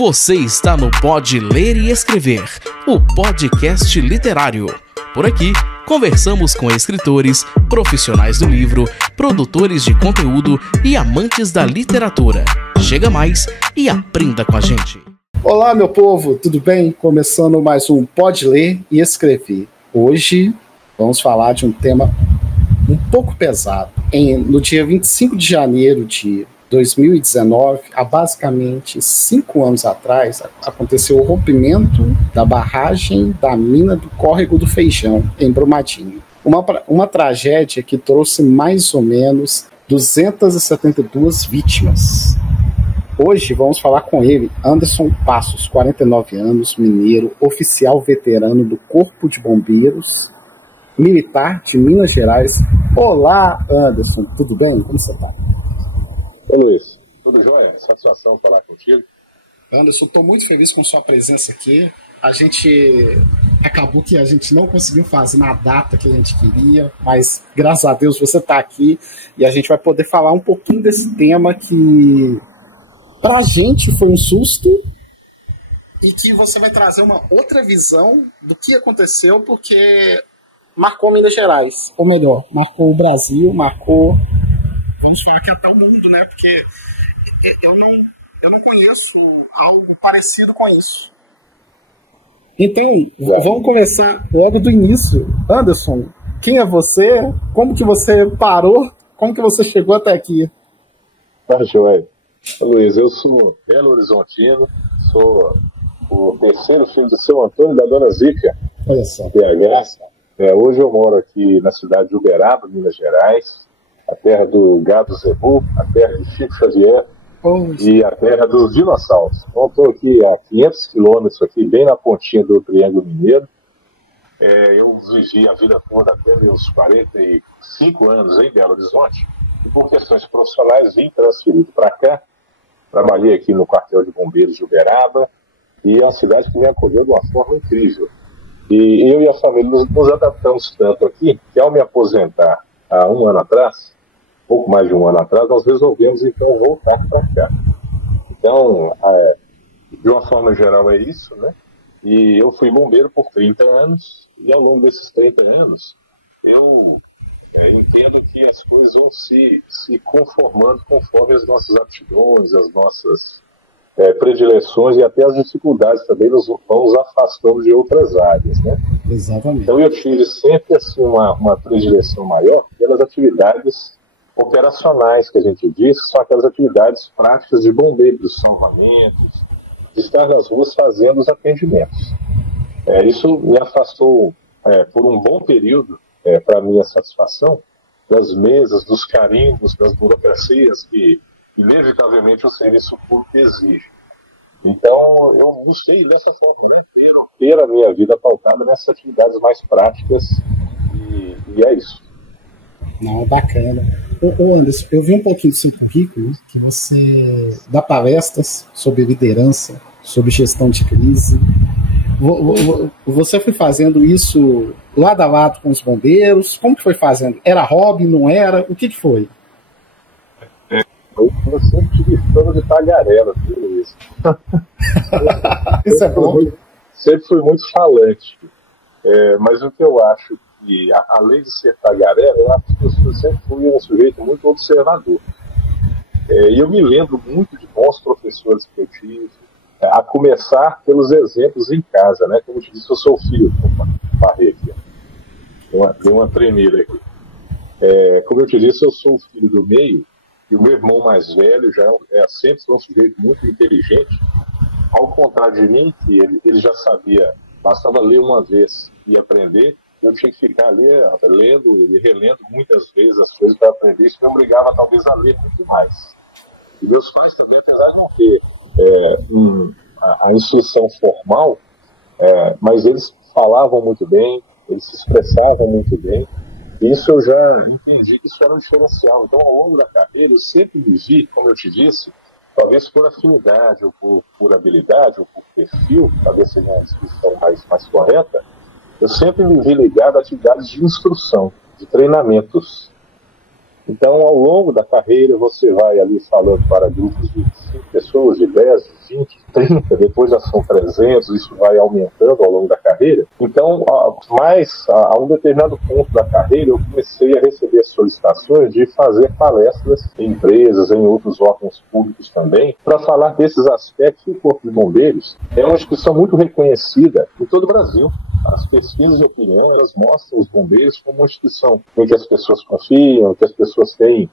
Você está no Pode Ler e Escrever, o podcast literário. Por aqui, conversamos com escritores, profissionais do livro, produtores de conteúdo e amantes da literatura. Chega mais e aprenda com a gente. Olá, meu povo, tudo bem? Começando mais um Pode Ler e Escrever. Hoje vamos falar de um tema um pouco pesado. No dia 25 de janeiro de 2019, há basicamente 5 anos atrás, aconteceu o rompimento da barragem da mina do Córrego do Feijão, em Brumadinho. Uma tragédia que trouxe mais ou menos 272 vítimas. Hoje vamos falar com ele, Anderson Passos, 49 anos, mineiro, oficial veterano do Corpo de Bombeiros, militar de Minas Gerais. Olá, Anderson, tudo bem? Como você está? Oi, Luiz. Tudo jóia? Satisfação falar contigo. Anderson, estou muito feliz com sua presença aqui. Acabou que a gente não conseguiu fazer na data que a gente queria, mas graças a Deus você está aqui e a gente vai poder falar um pouquinho desse tema que pra gente foi um susto e que você vai trazer uma outra visão do que aconteceu, porque marcou Minas Gerais, ou melhor, marcou o Brasil, vamos falar que até o mundo, né? Porque eu não conheço algo parecido com isso. Então, vamos começar logo do início. Anderson, quem é você? Como que você parou? Como que você chegou até aqui? Tá, joia. Luiz, eu sou Belo Horizontino, sou o terceiro filho do seu Antônio e da dona Zica, PH. Hoje eu moro aqui na cidade de Uberaba, Minas Gerais, a terra do Gado Zebu, a terra de Chico Xavier e a terra dos dinossauros. Então estou aqui a 500 quilômetros, aqui, bem na pontinha do Triângulo Mineiro. Eu vivi a vida toda até meus 45 anos em Belo Horizonte e por questões profissionais vim transferido para cá. Trabalhei aqui no quartel de bombeiros de Uberaba e é uma cidade que me acolheu de uma forma incrível. E eu e a família nos adaptamos tanto aqui que ao me aposentar há um ano atrás, pouco mais de um ano atrás, nós resolvemos então voltar para cá. Então, de uma forma geral é isso, né? E eu fui bombeiro por 30 anos e ao longo desses 30 anos eu entendo que as coisas vão se conformando conforme as nossas aptidões, as nossas predileções e até as dificuldades também nos vamos afastando de outras áreas, né? Exatamente. Então eu tive sempre assim, uma predileção maior pelas atividades operacionais que a gente diz, que são aquelas atividades práticas de bombeiros, salvamentos, de estar nas ruas fazendo os atendimentos. Isso me afastou por um bom período, para minha satisfação, das mesas, dos carimbos, das burocracias que inevitavelmente o serviço público exige. Então eu busquei dessa forma, né, ter a minha vida pautada nessas atividades mais práticas e é isso. Não, bacana. Ô Anderson, eu vi um pouquinho do seu currículo, que você dá palestras sobre liderança, sobre gestão de crise. Você foi fazendo isso lado a lado com os bombeiros? Como que foi fazendo? Era hobby, não era? O que foi? Eu sempre tive fama de tagarela, tudo isso. Isso é bom. Sempre fui muito falante. Mas o que eu acho que, além de ser tagarela, eu acho que eu sempre fui um sujeito muito observador. E eu me lembro muito de bons professores que eu tive, a começar pelos exemplos em casa, né? Como eu te disse, eu sou o filho. Opa, parei aqui. Deu uma tremida aqui. Como eu te disse, eu sou o filho do meio, e o meu irmão mais velho já sempre foi um sujeito muito inteligente, ao contrário de mim, que ele já sabia, bastava ler uma vez e aprender, eu tinha que ficar lendo e relendo muitas vezes as coisas para aprender, isso me obrigava talvez a ler muito mais. E meus pais também, apesar de não ter a instrução formal, mas eles falavam muito bem, eles se expressavam muito bem, e isso eu já entendi que isso era um diferencial. Então, ao longo da carreira, eu sempre me vi, como eu te disse, talvez por afinidade, ou por habilidade, ou por perfil, talvez seja uma descrição mais correta, eu sempre me vi ligado a atividades de instrução, de treinamentos. Então, ao longo da carreira, você vai ali falando para grupos de 5 pessoas de 10, 20, 30, depois já são 300, isso vai aumentando ao longo da carreira. Então, a um determinado ponto da carreira, eu comecei a receber solicitações de fazer palestras em empresas, em outros órgãos públicos também, para falar desses aspectos do Corpo de Bombeiros. É uma instituição muito reconhecida em todo o Brasil. As pesquisas de opinião, elas mostram os bombeiros como uma instituição em que as pessoas confiam, que as pessoas têm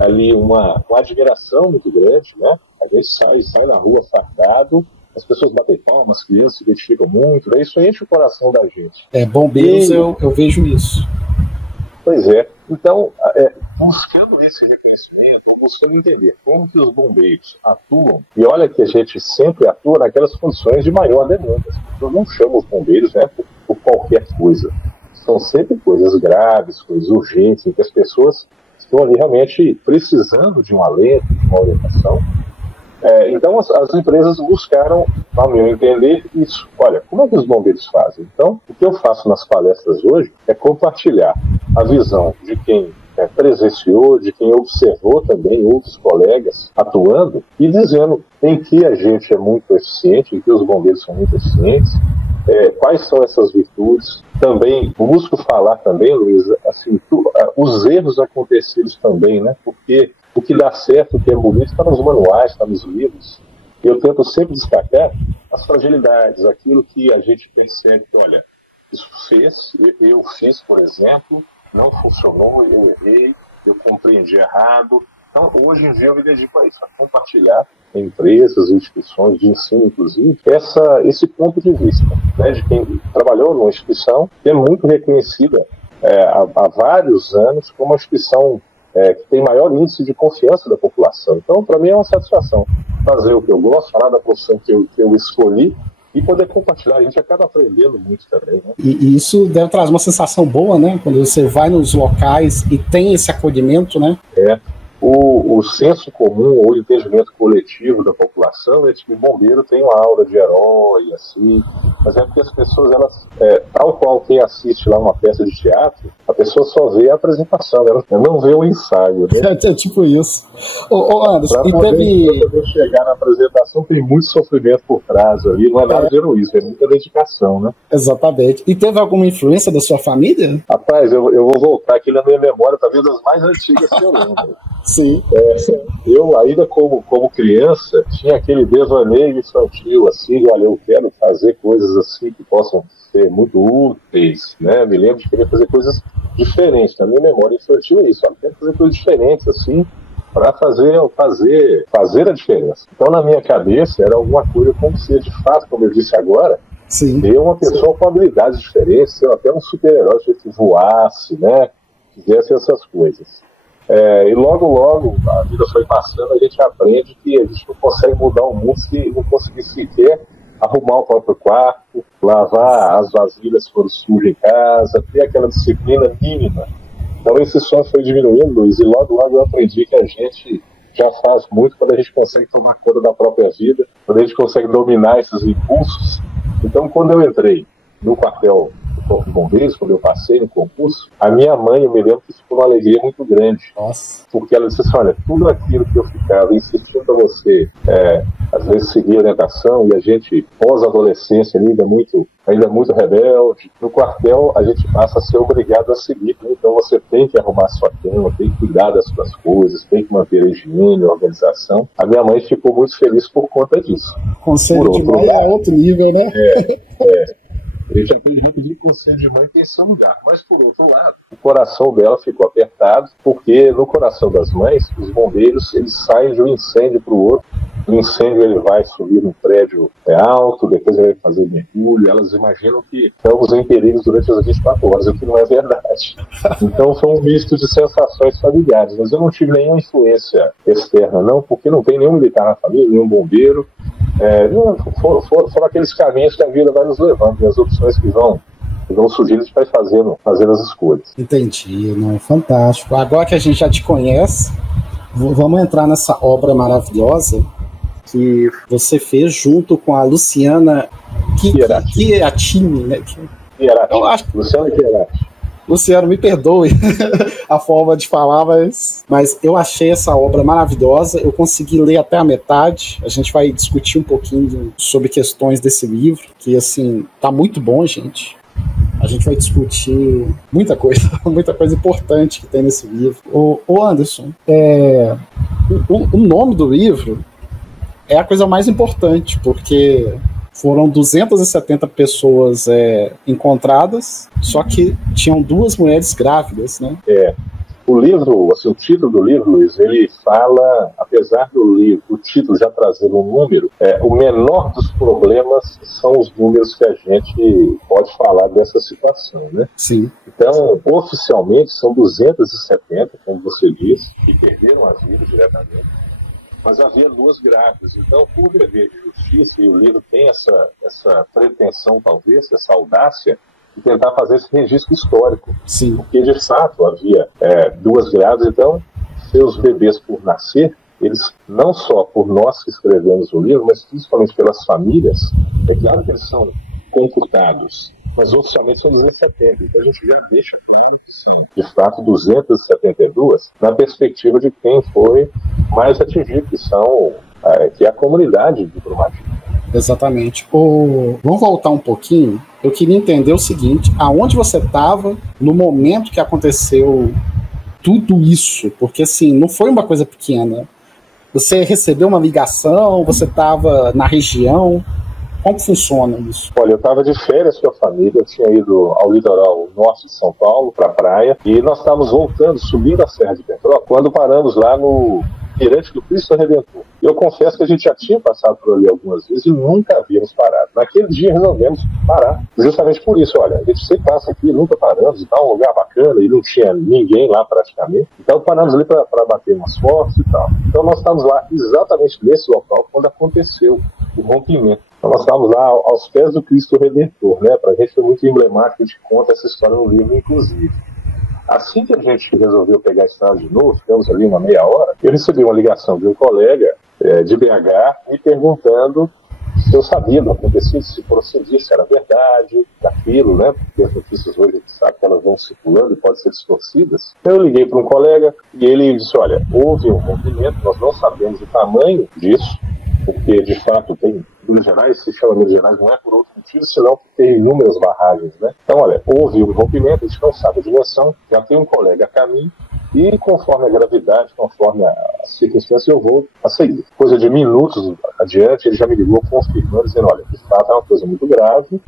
ali uma admiração muito grande, né? A gente sai na rua fardado, as pessoas batem palmas, as crianças se identificam muito, né? Isso enche o coração da gente. Bombeiros, eu vejo isso. Pois é. Então, buscando esse reconhecimento, buscando entender como que os bombeiros atuam, e olha que a gente sempre atua naquelas condições de maior demanda. Eu não chamo os bombeiros, né, por qualquer coisa. São sempre coisas graves, coisas urgentes, em que as pessoas estão ali realmente precisando de um alento, de uma orientação. Então as empresas buscaram, ao meu entender, isso. Olha, como é que os bombeiros fazem? Então, o que eu faço nas palestras hoje é compartilhar a visão de quem presenciou, de quem observou também outros colegas atuando e dizendo em que a gente é muito eficiente, em que os bombeiros são muito eficientes, quais são essas virtudes. Também busco falar também, Luiz, assim, os erros acontecidos também, né? Porque o que dá certo, o que é bonito, está nos manuais, está nos livros. Eu tento sempre destacar as fragilidades, aquilo que a gente percebe que, olha, isso eu fiz, por exemplo, não funcionou, eu errei, eu compreendi errado. Então, hoje em dia, eu me dedico a isso, a compartilhar em empresas, instituições de ensino, inclusive, esse ponto de vista, né, de quem trabalhou numa instituição que é muito reconhecida há vários anos como uma instituição que tem maior índice de confiança da população. Então, para mim, é uma satisfação fazer o que eu gosto, falar da profissão que eu escolhi e poder compartilhar. A gente acaba aprendendo muito também, né? E isso deve trazer uma sensação boa, né? Quando você vai nos locais e tem esse acolhimento, né? O senso comum ou o entendimento coletivo da população é que o bombeiro tem uma aura de herói, assim, mas é porque as pessoas, elas, tal qual quem assiste lá uma peça de teatro, a pessoa só vê a apresentação, ela não vê o ensaio, né? É tipo isso. Anderson, pra poder chegar na apresentação tem muito sofrimento por trás ali, não é nada de heroísmo, é muita dedicação, né? Exatamente. E teve alguma influência da sua família? Rapaz, eu vou voltar aqui na minha memória, talvez das mais antigas que eu lembro. Sim. Eu ainda como criança tinha aquele devaneio infantil, assim, olha, eu quero fazer coisas assim que possam ser muito úteis, né? Me lembro de querer fazer coisas diferentes. Na minha memória infantil é isso, eu quero fazer coisas diferentes, assim, para fazer a diferença. Então, na minha cabeça, era alguma coisa como ser, de fato, como eu disse agora, ser uma pessoa com habilidades diferentes, ser até um super-herói que voasse, né? Fizesse essas coisas. E logo a vida foi passando, a gente aprende que a gente não consegue mudar o mundo se não conseguir sequer arrumar o próprio quarto, lavar as vasilhas quando suja em casa, ter aquela disciplina mínima. Então esse sonho foi diminuindo, Luiz, e logo eu aprendi que a gente já faz muito quando a gente consegue tomar conta da própria vida, quando a gente consegue dominar esses impulsos. Então, quando eu entrei no quartel do Corpo de Bombeiros, quando eu passei no concurso, a minha mãe, eu me lembro que isso foi uma alegria muito grande. Nossa. Porque ela disse assim, olha, tudo aquilo que eu ficava insistindo para você, às vezes seguir a orientação, e a gente, pós-adolescência, ainda muito rebelde, no quartel a gente passa a ser obrigado a seguir, né? Então você tem que arrumar sua cama, tem que cuidar das suas coisas, tem que manter a higiene, a organização. A minha mãe ficou muito feliz por conta disso. Conselho de mãe é outro nível, né? A gente aprende muito de conselho de mãe tem seu lugar, mas por outro lado, o coração dela ficou apertado, porque no coração das mães, os bombeiros, eles saem de um incêndio para o outro. O incêndio, ele vai subir num prédio alto, depois ele vai fazer mergulho, elas imaginam que estamos em perigo durante as 24 horas, o que não é verdade. Então foi um misto de sensações familiares, mas eu não tive nenhuma influência externa, não, porque não tem nenhum militar na família, nenhum bombeiro. Foram aqueles caminhos que a vida vai nos levando, e as opções que vão surgindo, a gente vai fazendo as escolhas. Entendi, não, fantástico. Agora que a gente já te conhece, vamos entrar nessa obra maravilhosa que você fez junto com a Luciana Chiaratini, né? Luciana Chiaratini. Luciano, me perdoe a forma de falar, mas eu achei essa obra maravilhosa. Eu consegui ler até a metade. A gente vai discutir um pouquinho sobre questões desse livro, que, assim, tá muito bom, gente. A gente vai discutir muita coisa importante que tem nesse livro. Ô Anderson, o nome do livro é a coisa mais importante, porque foram 270 pessoas encontradas, só que tinham 2 mulheres grávidas, né? O livro, assim, o título do livro, Luiz, ele fala, apesar do título já trazer um número, o menor dos problemas são os números que a gente pode falar dessa situação, né? Sim. Então, oficialmente, são 270, como você disse, que perderam as vidas diretamente, mas havia 2 grávidas. Então, por dever de justiça, e o livro tem essa pretensão, talvez, essa audácia, de tentar fazer esse registro histórico. Sim. Porque, de fato, havia 2 grávidas. Então, seus bebês por nascer, eles, não só por nós que escrevemos o livro, mas principalmente pelas famílias, é claro que eles são computados, mas oficialmente são 270. Então a gente já deixa claro que são, de fato, 272, na perspectiva de quem foi mais atingido, que é a comunidade de Brumadinho. Exatamente. Vamos voltar um pouquinho. Eu queria entender o seguinte: aonde você estava no momento que aconteceu tudo isso? Porque, assim, não foi uma coisa pequena. Você recebeu uma ligação? Você estava na região? Como funciona isso? Olha, eu estava de férias com a família, eu tinha ido ao litoral norte de São Paulo, para a praia, e nós estávamos voltando, subindo a Serra de Petrópolis, quando paramos lá no Mirante do Cristo Redentor. Eu confesso que a gente já tinha passado por ali algumas vezes e nunca havíamos parado. Naquele dia resolvemos parar, justamente por isso. Olha, a gente sempre passa aqui, nunca paramos, e tal, um lugar bacana, e não tinha ninguém lá praticamente. Então paramos ali para bater umas fotos e tal. Então nós estávamos lá exatamente nesse local quando aconteceu o rompimento. Então nós estávamos lá aos pés do Cristo Redentor, né? Para a gente foi muito emblemático, a gente conta essa história no livro, inclusive. Assim que a gente resolveu pegar a estrada de novo, ficamos ali uma meia hora, eu recebi uma ligação de um colega de BH me perguntando se eu sabia do acontecido, se procedia, se era verdade, daquilo, né? Porque as notícias hoje a gente sabe que elas vão circulando e podem ser distorcidas. Então eu liguei para um colega e ele disse: olha, houve um rompimento, nós não sabemos o tamanho disso, porque de fato tem Minas Gerais, se chama Minas Gerais, não é por outro motivo, senão porque tem inúmeras barragens, né? Então, olha, houve um rompimento, a gente não sabe a dimensão, já tem um colega a caminho, e conforme a gravidade, conforme a circunstância, eu vou a seguir. Coisa de minutos adiante, ele já me ligou confirmando, dizendo: olha, de fato é uma coisa muito grave,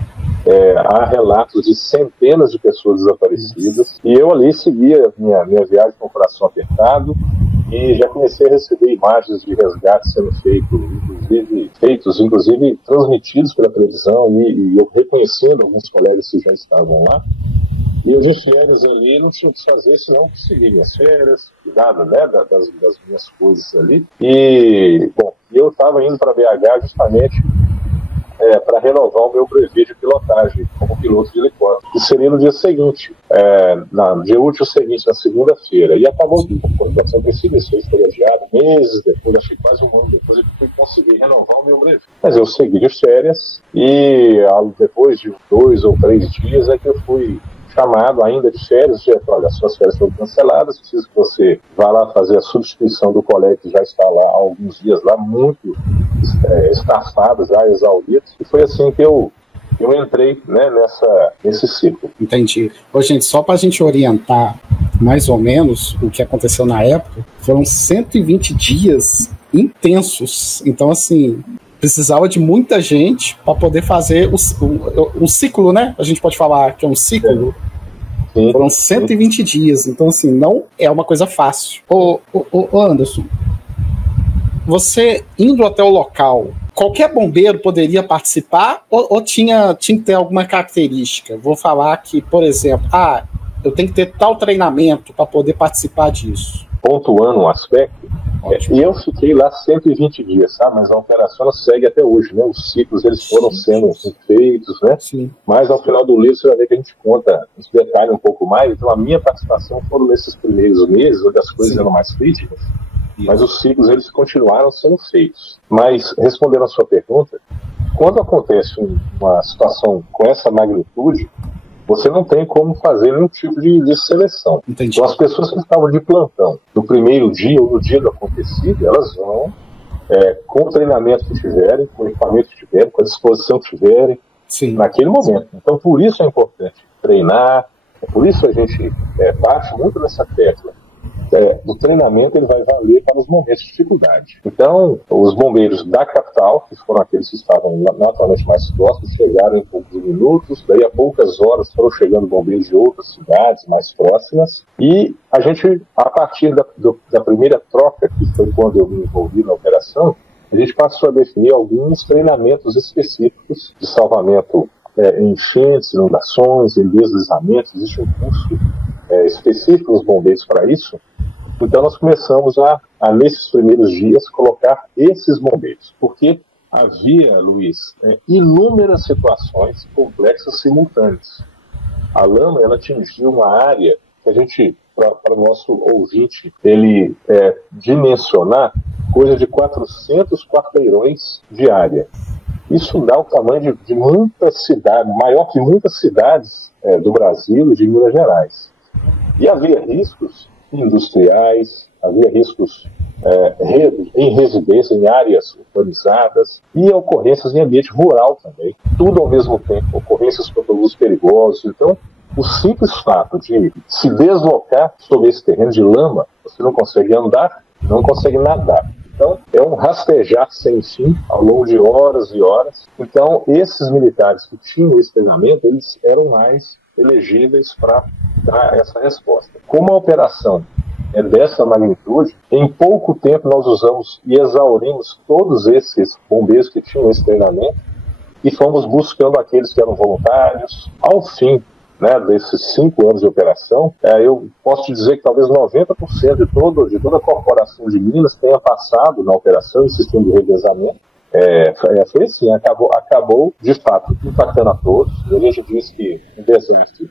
há relatos de centenas de pessoas desaparecidas, e eu ali seguia minha viagem com o coração apertado, e já comecei a receber imagens de resgate sendo feitos, inclusive transmitidos pela televisão, e eu reconhecendo alguns colegas que já estavam lá. E eu de férias ali não tinha o que fazer, senão seguir minhas férias, cuidar, né, das minhas coisas ali. E, bom, eu estava indo para BH justamente para renovar o meu brevet de pilotagem como piloto de helicóptero, que seria no dia seguinte, no dia útil seguinte, na segunda-feira. E acabou que a produção tecido, isso foi adiado meses depois, acho que quase um ano depois, eu fui conseguir renovar o meu brevet. Mas eu segui de férias e depois de 2 ou 3 dias é que eu fui chamado ainda de férias, olha, suas férias foram canceladas, preciso que você vá lá fazer a substituição do colega que já está lá há alguns dias, lá muito estafado, já exaurido, e foi assim que eu entrei, né, nesse ciclo. Entendi. Ô, gente, só para a gente orientar mais ou menos o que aconteceu na época, foram 120 dias intensos, então assim, precisava de muita gente para poder fazer um ciclo, né? A gente pode falar que é um ciclo. Sim. Foram 120 dias, então assim, não é uma coisa fácil. Ô Anderson, você indo até o local, qualquer bombeiro poderia participar ou tinha que ter alguma característica? Vou falar que, por exemplo, eu tenho que ter tal treinamento para poder participar disso. Pontuando um aspecto, e eu fiquei lá 120 dias, sabe? Mas a operação ela segue até hoje, né? Os ciclos eles foram sendo feitos, né? Sim. Mas ao final do livro você vai ver que a gente conta esse detalhe um pouco mais. Então a minha participação foram nesses primeiros meses, onde as coisas eram mais críticas, mas os ciclos eles continuaram sendo feitos. Mas respondendo a sua pergunta, quando acontece uma situação com essa magnitude, você não tem como fazer nenhum tipo de seleção. Entendi. Então, as pessoas que estavam de plantão no primeiro dia ou no dia do acontecido, elas vão, com o treinamento que tiverem, com o equipamento que tiverem, com a disposição que tiverem, sim, naquele momento. Então, por isso é importante treinar, por isso a gente bate muito nessa tecla. Do treinamento ele vai valer para os momentos de dificuldade. Então, os bombeiros da capital, que foram aqueles que estavam naturalmente mais próximos, chegaram em poucos minutos, daí a poucas horas foram chegando bombeiros de outras cidades mais próximas, e a gente, a partir da primeira troca, que foi quando eu me envolvi na operação, a gente passou a definir alguns treinamentos específicos de salvamento em enchentes, inundações, em deslizamentos. Existe um curso específico nos bombeiros para isso. Então nós começamos a, nesses primeiros dias, colocar esses bombeiros, porque havia, Luiz, inúmeras situações complexas simultâneas. A lama, ela atingiu uma área que a gente, para o nosso ouvinte, ele dimensionar, coisa de 400 quarteirões de área. Isso dá o tamanho de muitas cidades, maior que muitas cidades do Brasil e de Minas Gerais. E havia riscos industriais, havia riscos em residências, em áreas urbanizadas, e ocorrências em ambiente rural também, tudo ao mesmo tempo, ocorrências com produtos perigosos. Então, o simples fato de se deslocar sobre esse terreno de lama, você não consegue andar, não consegue nadar. Então, é um rastejar sem fim, ao longo de horas e horas. Então, esses militares que tinham esse treinamento, eles eram mais elegíveis para dar essa resposta. Como a operação é dessa magnitude, em pouco tempo nós usamos e exaurimos todos esses bombeiros que tinham esse treinamento e fomos buscando aqueles que eram voluntários. Ao fim desses 5 anos de operação, eu posso te dizer que talvez 90% de toda a corporação de Minas tenha passado na operação em sistema de revezamento. Foi assim, acabou de fato impactando a todos. Eu já disse que o Exército,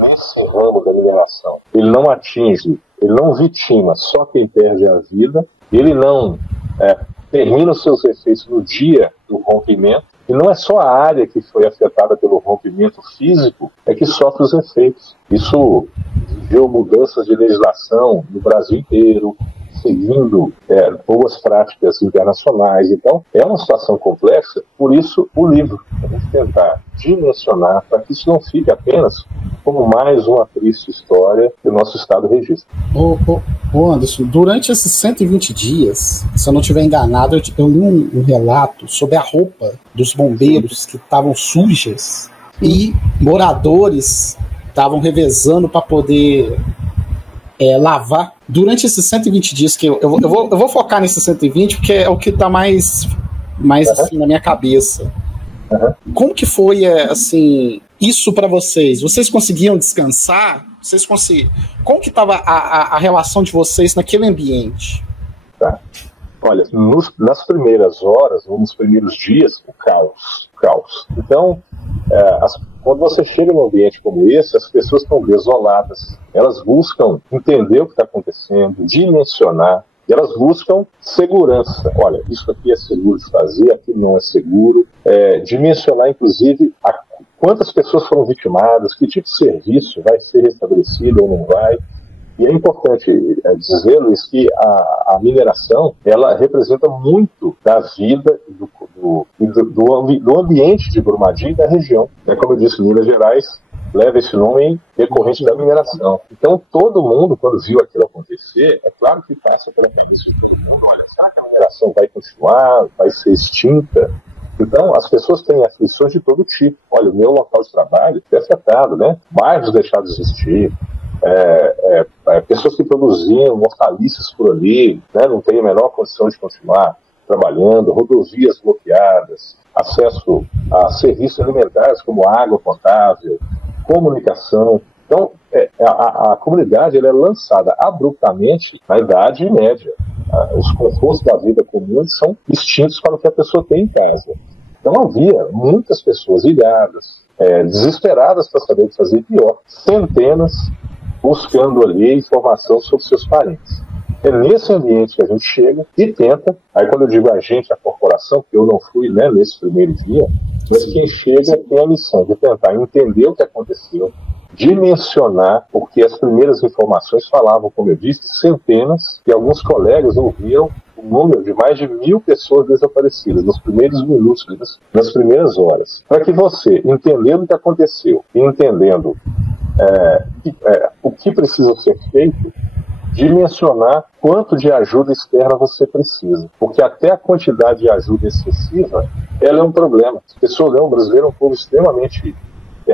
nesse ramo da mineração, ele não atinge, ele não vitima só quem perde a vida, ele não termina os seus efeitos no dia do rompimento, e não é só a área que foi afetada pelo rompimento físico que sofre os efeitos. Isso viu mudanças de legislação no Brasil inteiro, seguindo boas práticas internacionais. Então, é uma situação complexa, por isso o livro, a gente tentar dimensionar para que isso não fique apenas como mais uma triste história que o nosso Estado registra. Anderson, durante esses 120 dias, se eu não estiver enganado, eu li um relato sobre a roupa dos bombeiros que estavam sujas e moradores estavam revezando para poder lavar. Durante esses 120 dias, que eu vou focar nesses 120 porque é o que está mais assim, na minha cabeça. Como que foi isso para vocês? Vocês conseguiam descansar? Como que estava a relação de vocês naquele ambiente? Tá. Olha, nas primeiras horas, ou nos primeiros dias, o caos. Então, quando você chega num ambiente como esse, as pessoas estão desoladas, elas buscam entender o que está acontecendo, dimensionar, e elas buscam segurança. Olha, isso aqui é seguro de fazer, aqui não é seguro. Dimensionar, inclusive, quantas pessoas foram vitimadas, que tipo de serviço vai ser restabelecido ou não vai. E é importante dizer, Luiz, que a mineração, ela representa muito da vida do ambiente de Brumadinho e da região. Como eu disse, Minas Gerais leva esse nome em decorrente da mineração. Então, todo mundo, quando viu aquilo acontecer, é claro que passa pela cabeça de todo mundo: olha, será que a mineração vai continuar, vai ser extinta? Então, as pessoas têm aflições de todo tipo. Olha, o meu local de trabalho foi afetado, bairros deixados de existir, pessoas que produziam hortaliças por ali, não têm a menor condição de continuar trabalhando, rodovias bloqueadas, acesso a serviços alimentares como água potável, comunicação. Então, a comunidade ela é lançada abruptamente na Idade Média. Os confortos da vida comum são extintos para o que a pessoa tem em casa. Então havia muitas pessoas ilhadas, desesperadas para saber o que fazer, pior, centenas buscando ali informação sobre seus parentes. É nesse ambiente que a gente chega e tenta, aí quando eu digo a gente, a corporação, porque eu não fui nesse primeiro dia, mas quem chega tem a missão de tentar entender o que aconteceu, dimensionar, porque as primeiras informações falavam, como eu disse, de centenas, e alguns colegas ouviram o número de mais de 1.000 pessoas desaparecidas nos primeiros minutos, nas primeiras horas. Para que você, entendendo o que aconteceu e entendendo o que precisa ser feito, dimensionar quanto de ajuda externa você precisa. Porque até a quantidade de ajuda excessiva, ela é um problema. As pessoas, o brasileiro é um povo extremamente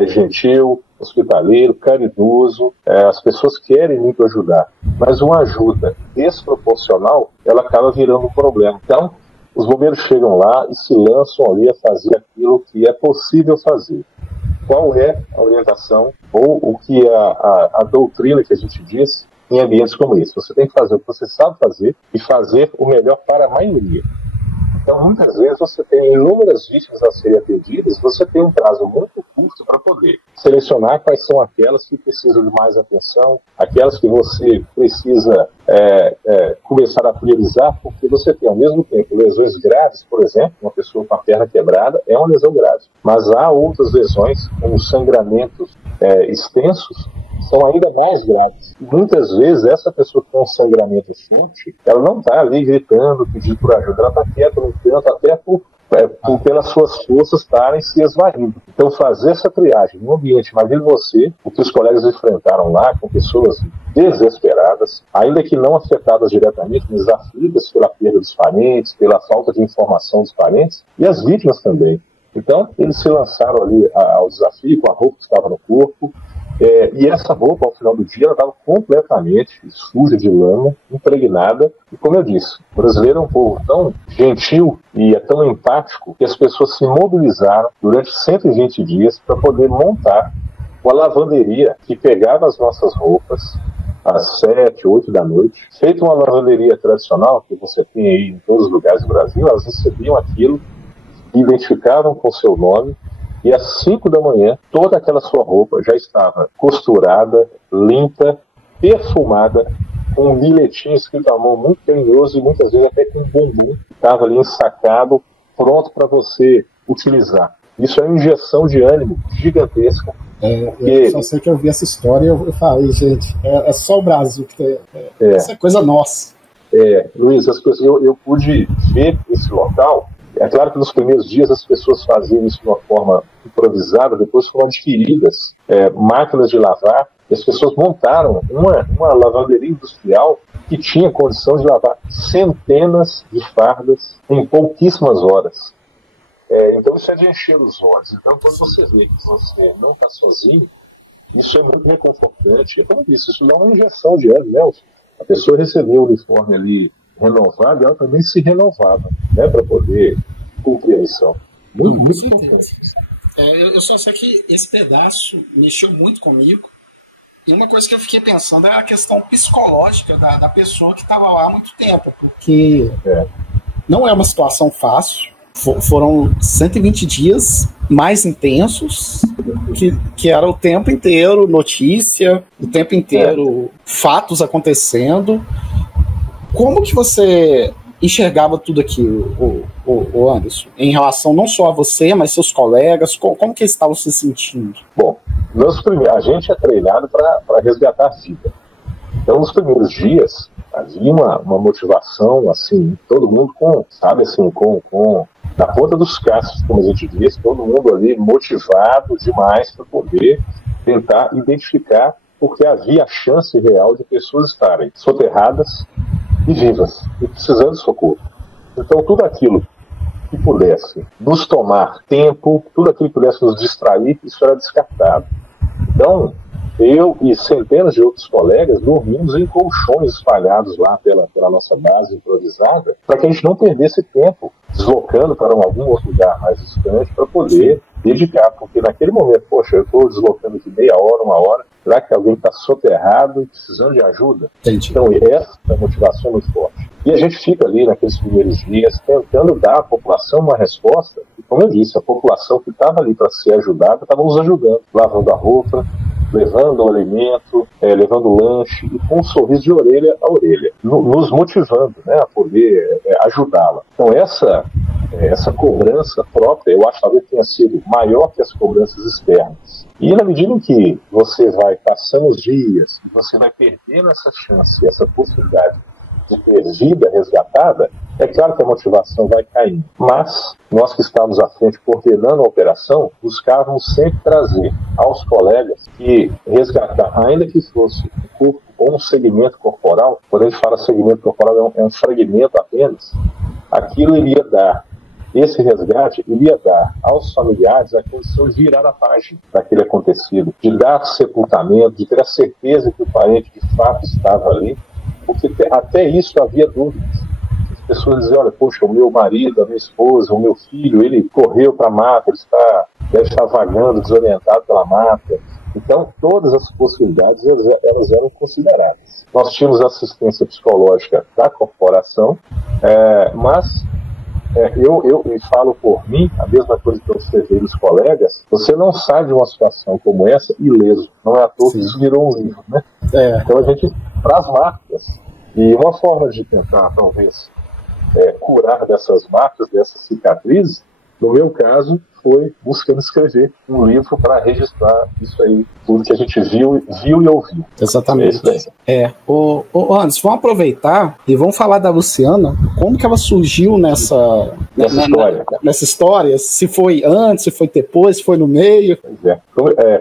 gentil, hospitaleiro, caridoso, as pessoas querem muito ajudar, mas uma ajuda desproporcional, ela acaba virando um problema. Então, os bombeiros chegam lá e se lançam ali a fazer aquilo que é possível fazer. Qual é a orientação ou o que a doutrina que a gente diz em ambientes como esse? Você tem que fazer o que você sabe fazer e fazer o melhor para a maioria. Então, muitas vezes, você tem inúmeras vítimas a serem atendidas, você tem um prazo muito curto para poder selecionar quais são aquelas que precisam de mais atenção, aquelas que você precisa começar a priorizar, porque você tem, ao mesmo tempo, lesões graves, por exemplo, uma pessoa com a perna quebrada é uma lesão grave, mas há outras lesões, como sangramentos extensos, são ainda mais graves. E muitas vezes, essa pessoa que tem um sangramento forte, ela não está ali gritando, pedindo por ajuda, ela está quieta no canto, até pelas suas forças estarem se esvaindo. Então, fazer essa triagem no ambiente, imagine você, o que os colegas enfrentaram lá, com pessoas desesperadas, ainda que não afetadas diretamente, mas aflitas pela perda dos parentes, pela falta de informação dos parentes, e as vítimas também. Então, eles se lançaram ali ao desafio com a roupa que estava no corpo, e essa roupa, ao final do dia, ela estava completamente suja de lama, impregnada. E como eu disse, o brasileiro é um povo tão gentil e é tão empático que as pessoas se mobilizaram durante 120 dias para poder montar uma lavanderia que pegava as nossas roupas às 7, 8 da noite. Feita uma lavanderia tradicional, que você tem aí em todos os lugares do Brasil, elas recebiam aquilo, identificavam com seu nome, e às 5 da manhã, toda aquela sua roupa já estava costurada, limpa, perfumada, com um bilhetinho escrito à mão muito carinhoso e muitas vezes até com um bombom que estava ali ensacado, pronto para você utilizar. Isso é uma injeção de ânimo gigantesca. Eu só sei que eu vi essa história e eu falei, gente, é só o Brasil que tem. Essa é coisa nossa. Luiz, eu pude ver esse local. É claro que nos primeiros dias as pessoas faziam isso de uma forma improvisada, depois foram adquiridas máquinas de lavar, e as pessoas montaram uma lavanderia industrial que tinha condição de lavar centenas de fardas em pouquíssimas horas. Então isso é de encher os olhos. Então quando você vê que você não está sozinho, isso é muito reconfortante. E como eu disse, isso dá uma injeção de ânimo, né? A pessoa recebeu o uniforme ali renovado, ela também se renovava, né, para poder cumprir a missão. Muito eu só sei que esse pedaço mexeu muito comigo, e uma coisa que eu fiquei pensando é a questão psicológica da pessoa que estava lá há muito tempo, porque não é uma situação fácil. Foram 120 dias mais intensos, que era o tempo inteiro notícia, o tempo inteiro fatos acontecendo. Como que você enxergava tudo aquilo, o Anderson, em relação não só a você, mas seus colegas? Como que eles estavam se sentindo? Bom, a gente é treinado para resgatar a vida. Então, nos primeiros dias, havia uma motivação, assim, todo mundo na ponta dos cascos, como a gente diz, todo mundo ali motivado demais para poder tentar identificar, porque havia a chance real de pessoas estarem soterradas e vivas, e precisando de socorro. Então, tudo aquilo que pudesse nos tomar tempo, tudo aquilo que pudesse nos distrair, isso era descartado. Então, eu e centenas de outros colegas dormimos em colchões espalhados lá pela nossa base improvisada, para que a gente não perdesse tempo deslocando para algum outro lugar mais distante para poder dedicar, porque naquele momento, poxa, eu estou deslocando de meia hora, uma hora, será que alguém está soterrado e precisando de ajuda? Entendi. Então, essa é a motivação muito forte. E a gente fica ali naqueles primeiros dias tentando dar à população uma resposta, e como eu disse, a população que estava ali para ser ajudada estava nos ajudando, lavando a roupa, levando o alimento, levando o lanche, e com um sorriso de orelha a orelha, nos motivando, né, a poder ajudá-la. Então essa cobrança própria, eu acho que talvez tenha sido maior que as cobranças externas. E na medida em que você vai passando os dias, e você vai perdendo essa chance, essa possibilidade de ter vida resgatada, é claro que a motivação vai caindo. Mas nós que estávamos à frente coordenando a operação, buscávamos sempre trazer aos colegas que resgatar, ainda que fosse um corpo ou um segmento corporal, quando a gente fala segmento corporal é um fragmento apenas, aquilo iria dar, esse resgate iria dar aos familiares a condição de virar a página daquele acontecido, de dar sepultamento, de ter a certeza que o parente de fato estava ali, porque até isso havia dúvidas. As pessoas diziam, olha, poxa, o meu marido, a minha esposa, o meu filho, ele correu para a mata, ele deve estar vagando, desorientado pela mata. Então, todas as possibilidades elas eram consideradas. Nós tínhamos assistência psicológica da corporação, mas eu falo por mim, a mesma coisa que eu observei dos colegas, você não sai de uma situação como essa ileso. Não é à toa que isso virou um livro, né? Então a gente para as marcas. E uma forma de tentar, talvez, curar dessas marcas, dessas cicatrizes, no meu caso, foi buscando escrever um livro para registrar isso aí, tudo que a gente viu e ouviu. Exatamente. Anderson, vamos aproveitar e vamos falar da Luciana, como que ela surgiu nessa história, se foi antes, se foi depois, se foi no meio.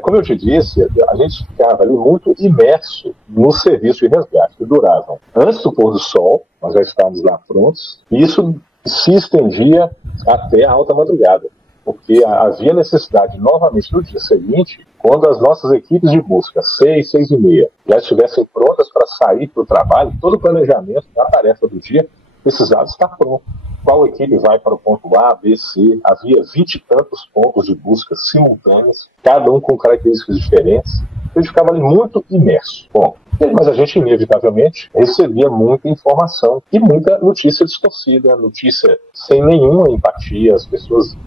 Como eu te disse, a gente ficava ali muito imerso no serviço de resgate, que duravam antes do pôr do sol, nós já estávamos lá prontos, e isso se estendia até a alta madrugada, porque havia necessidade, novamente, no dia seguinte, quando as nossas equipes de busca, 6, 6 e meia, já estivessem prontas para sair para o trabalho, todo o planejamento da tarefa do dia precisava estar pronto. Qual equipe vai para o ponto A, B, C? Havia 20 e tantos pontos de busca simultâneos, cada um com características diferentes. A gente ficava ali muito imerso. Bom, mas a gente, inevitavelmente, recebia muita informação e muita notícia distorcida, notícia sem nenhuma empatia. As pessoas...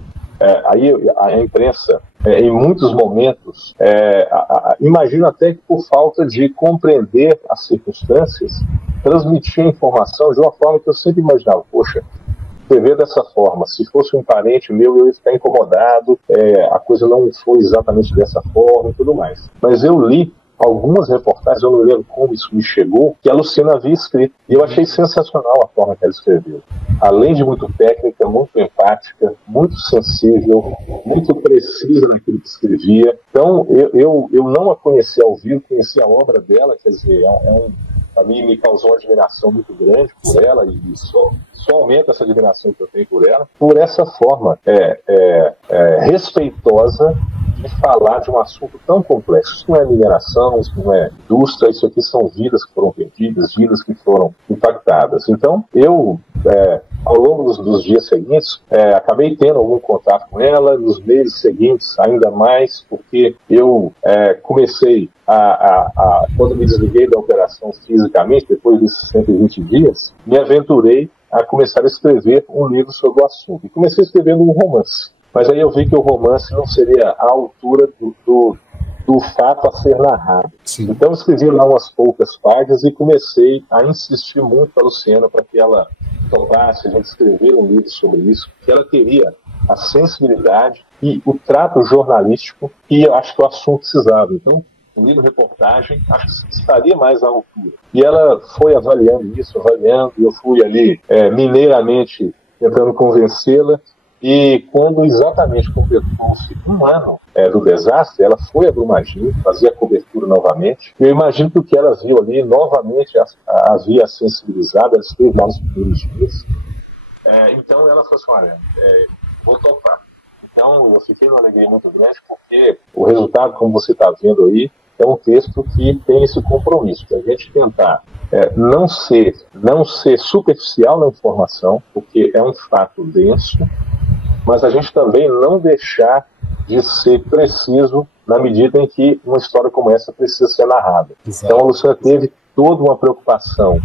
aí a imprensa, em muitos momentos, imagino até que por falta de compreender as circunstâncias, transmitia a informação de uma forma que eu sempre imaginava, poxa, escrever dessa forma, se fosse um parente meu, eu ia ficar incomodado, a coisa não foi exatamente dessa forma e tudo mais. Mas eu li algumas reportagens, eu não lembro como isso me chegou, que a Luciana havia escrito. E eu achei sensacional a forma que ela escreveu. Além de muito técnica, muito empática, muito sensível, muito precisa naquilo que escrevia. Então, eu não a conheci ao vivo, conheci a obra dela, quer dizer, a mim me causou uma admiração muito grande por ela, e só aumenta essa admiração que eu tenho por ela, por essa forma respeitosa de falar de um assunto tão complexo. Isso não é mineração, isso não é indústria, isso aqui são vidas que foram perdidas, vidas que foram impactadas. Então, eu, ao longo dos dias seguintes, acabei tendo algum contato com ela, nos meses seguintes ainda mais, porque eu comecei quando me desliguei da operação fisicamente, depois desses 120 dias, me aventurei a começar a escrever um livro sobre o assunto. E comecei escrevendo um romance. Mas aí eu vi que o romance não seria à altura do fato a ser narrado. Sim. Então eu escrevi lá umas poucas páginas e comecei a insistir muito para a Luciana para que ela topasse a gente escrever um livro sobre isso, que ela teria a sensibilidade e o trato jornalístico que eu acho que o assunto precisava. Então, um livro-reportagem, acho que estaria mais à altura. E ela foi avaliando, e eu fui ali mineiramente tentando convencê-la, e quando exatamente completou-se um ano do desastre, ela foi a Brumadinho, fazia a cobertura novamente, e eu imagino que o que ela viu ali, novamente havia sensibilizado, ela esteve lá nos primeiros dias. Então ela falou assim, olha, vou topar. Então eu fiquei numa alegria muito grande, porque o resultado, como você está vendo aí, é um texto que tem esse compromisso, que a gente tentar não ser superficial na informação, porque é um fato denso, mas a gente também não deixar de ser preciso na medida em que uma história como essa precisa ser narrada. Exato. Então a Luciana teve toda uma preocupação,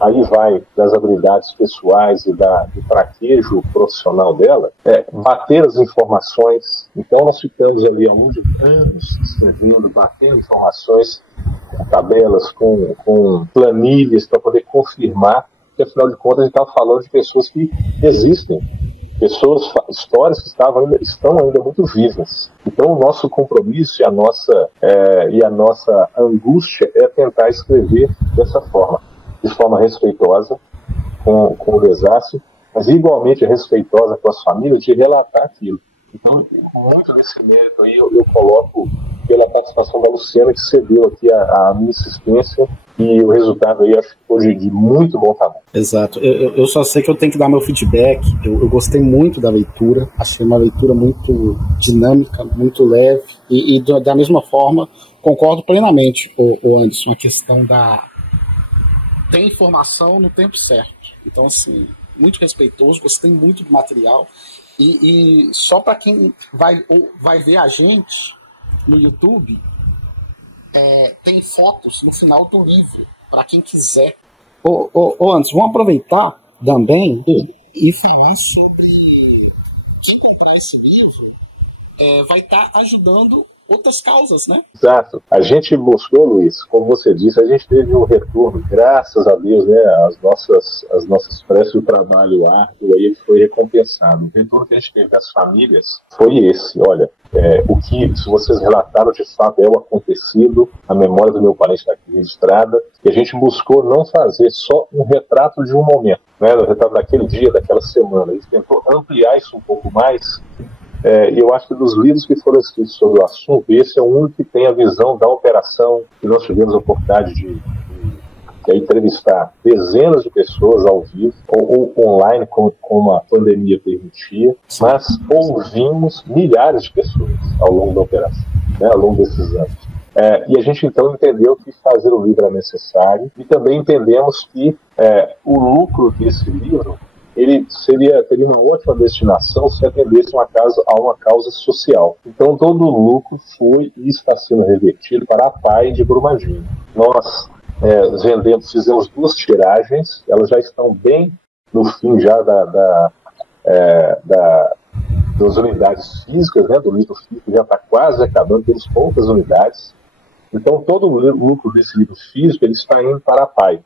aí vai das habilidades pessoais e do traquejo profissional dela, bater as informações. Então nós ficamos ali ao longo de anos escrevendo, batendo informações, tabelas com planilhas para poder confirmar que, afinal de contas, a gente estava falando de pessoas que existem histórias que estão ainda muito vivas. Então o nosso compromisso e a nossa angústia é tentar escrever dessa forma, de forma respeitosa com o desastre, mas igualmente respeitosa com as famílias, de relatar aquilo. Então, muito desse mérito aí eu coloco pela participação da Luciana, que cedeu aqui a minha insistência, e o resultado aí acho que foi de muito bom tamanho. Exato. Eu só sei que eu tenho que dar meu feedback. Eu gostei muito da leitura, achei uma leitura muito dinâmica, muito leve, e da mesma forma concordo plenamente, o Anderson, a questão da tem informação no tempo certo. Então, assim, muito respeitoso, gostei muito do material. E só para quem vai ver a gente no YouTube, tem fotos no final do livro, para quem quiser. Anderson, vamos aproveitar também e falar sobre quem comprar esse livro vai estar ajudando outras causas, né? Exato. A gente buscou, Luiz, como você disse, a gente teve um retorno, graças a Deus, né? As nossas preces e o trabalho árduo aí foi recompensado. O retorno que a gente teve das famílias foi esse. Olha, o que se vocês relataram de fato é o acontecido, a memória do meu parente está aqui registrada, e a gente buscou não fazer só um retrato de um momento, né? O retrato daquele dia, daquela semana. A gente tentou ampliar isso um pouco mais. Eu acho que dos livros que foram escritos sobre o assunto, esse é o único que tem a visão da operação, que nós tivemos a oportunidade de entrevistar dezenas de pessoas ao vivo, ou online, como a pandemia permitia, mas ouvimos milhares de pessoas ao longo da operação, né, ao longo desses anos. E a gente então entendeu que fazer o livro era necessário, e também entendemos que o lucro desse livro ele teria uma ótima destinação se atendesse a uma causa social. Então todo o lucro foi e está sendo revertido para a PAI de Brumadinho. Nós fizemos 2 tiragens, elas já estão bem no fim já das unidades físicas, né, do livro físico já está quase acabando, temos poucas unidades. Então todo o lucro desse livro físico ele está indo para a PAI.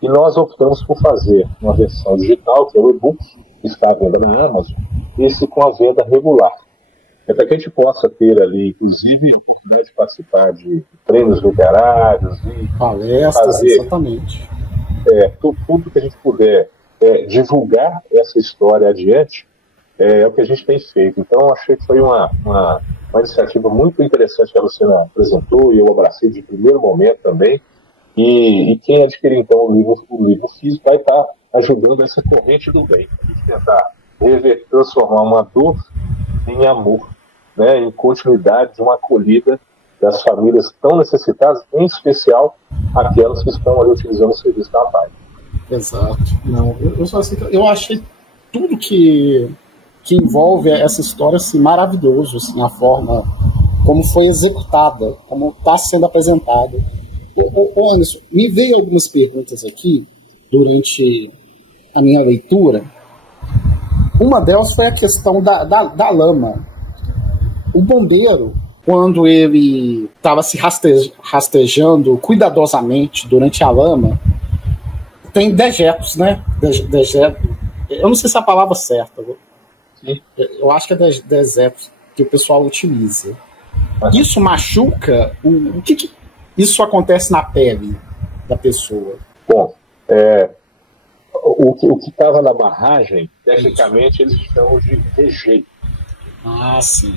E nós optamos por fazer uma versão digital, que é o e-book, que está à venda na Amazon, esse com a venda regular. Para que a gente possa ter ali, inclusive, de participar de prêmios literários e palestras, fazer, exatamente. Tudo que a gente puder divulgar essa história adiante, é o que a gente tem feito. Então, achei que foi uma iniciativa muito interessante que a Luciana apresentou, e eu abracei de primeiro momento também. E quem adquirir, então, o livro físico vai estar ajudando essa corrente do bem. A gente tentar transformar uma dor em amor, né, em continuidade de uma acolhida das famílias tão necessitadas, em especial aquelas que estão ali utilizando o serviço da PAI. Exato. Não, eu achei tudo que envolve essa história assim, maravilhoso, assim, a forma como foi executada, como está sendo apresentada. Anderson, me veio algumas perguntas aqui durante a minha leitura. Uma delas foi a questão da lama. O bombeiro, quando ele estava se rastejando cuidadosamente durante a lama, tem dejetos, né? Eu não sei se é a palavra certa. Sim. Eu acho que é dejetos que o pessoal utiliza. Isso machuca? O que isso acontece na pele da pessoa? Bom, o que estava na barragem, tecnicamente eles chamam de rejeito. Ah, sim.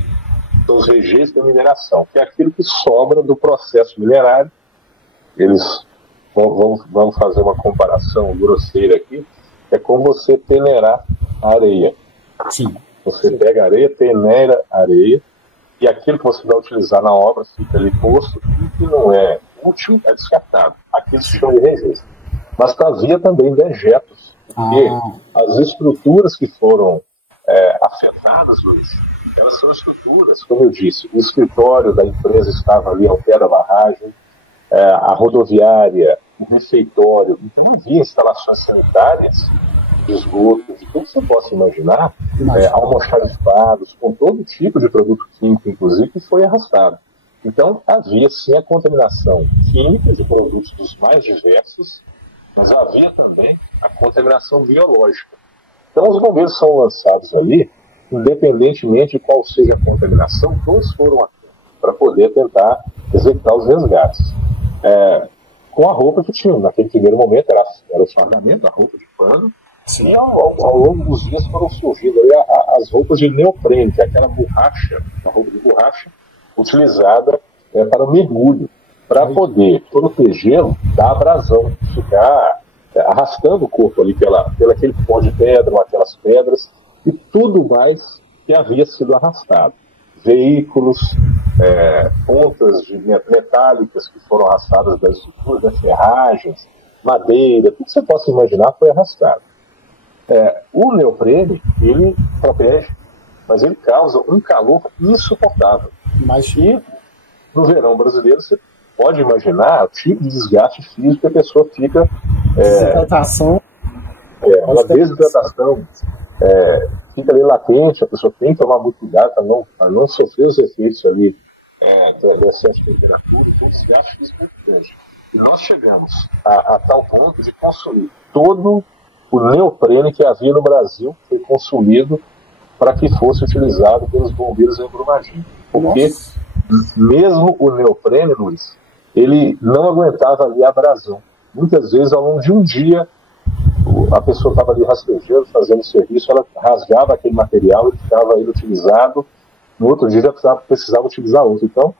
São os rejeitos da mineração, que é aquilo que sobra do processo minerário. Eles vamos fazer uma comparação grosseira aqui. É como você peneirar a areia. Sim. Você pega a areia, peneira a areia, e aquilo que você vai utilizar na obra fica ali posto, e que não é útil é descartado. Aquilo se chama de rejeito. Mas havia também dejetos, porque as estruturas que foram afetadas, Luiz, elas são estruturas, como eu disse, o escritório da empresa estava ali ao pé da barragem, a rodoviária, o refeitório, então havia instalações sanitárias, de esgoto, de tudo que você possa imaginar, almoxarifados, com todo tipo de produto químico, inclusive, que foi arrastado. Então, havia sim a contaminação química de produtos dos mais diversos, mas havia também a contaminação biológica. Então os bombeiros são lançados ali, independentemente de qual seja a contaminação, todos foram para poder tentar executar os resgates. Com a roupa que tinham. Naquele primeiro momento era o fardamento, a roupa de pano, e ao longo dos dias foram surgindo aí as roupas de neoprene, que é aquela borracha, uma roupa de borracha utilizada para mergulho, para poder protegê-lo da abrasão, ficar arrastando o corpo ali pela aquele pó de pedra, ou aquelas pedras, e tudo mais que havia sido arrastado. Veículos, pontas metálicas que foram arrastadas das estruturas, ferragens, madeira, tudo que você possa imaginar foi arrastado. O neoprene, ele protege, mas ele causa um calor insuportável. E no verão brasileiro, você pode imaginar o tipo de desgaste físico que a pessoa fica... Desidratação. Uma desidratação fica ali latente, a pessoa tem que tomar muito cuidado para não sofrer os efeitos ali do excesso de temperatura e do desgaste físico muito grande. E nós chegamos a tal ponto de consumir todo o neoprene que havia no Brasil, foi consumido para que fosse utilizado pelos bombeiros em Brumadinho. Porque mesmo o neoprene, Luiz, ele não aguentava ali a abrasão. Muitas vezes, ao longo de um dia, a pessoa estava ali rastejando, fazendo serviço, ela rasgava aquele material e ficava inutilizado. No outro dia já precisava utilizar outro. Então,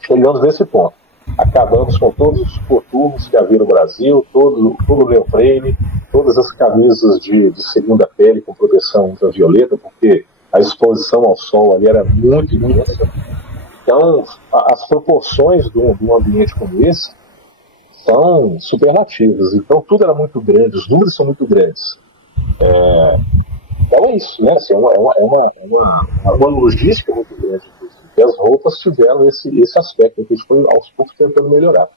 chegamos nesse ponto. Acabamos com todos os coturnos que havia no Brasil, todo o neoprene, todas as camisas de segunda pele com proteção ultravioleta, porque a exposição ao sol ali era muito intensa. Então, as proporções de um ambiente como esse são superlativas. Então, tudo era muito grande, os números são muito grandes. Então é isso, né? Assim, uma logística muito grande. E as roupas tiveram esse aspecto que a gente foi aos poucos tentando melhorar.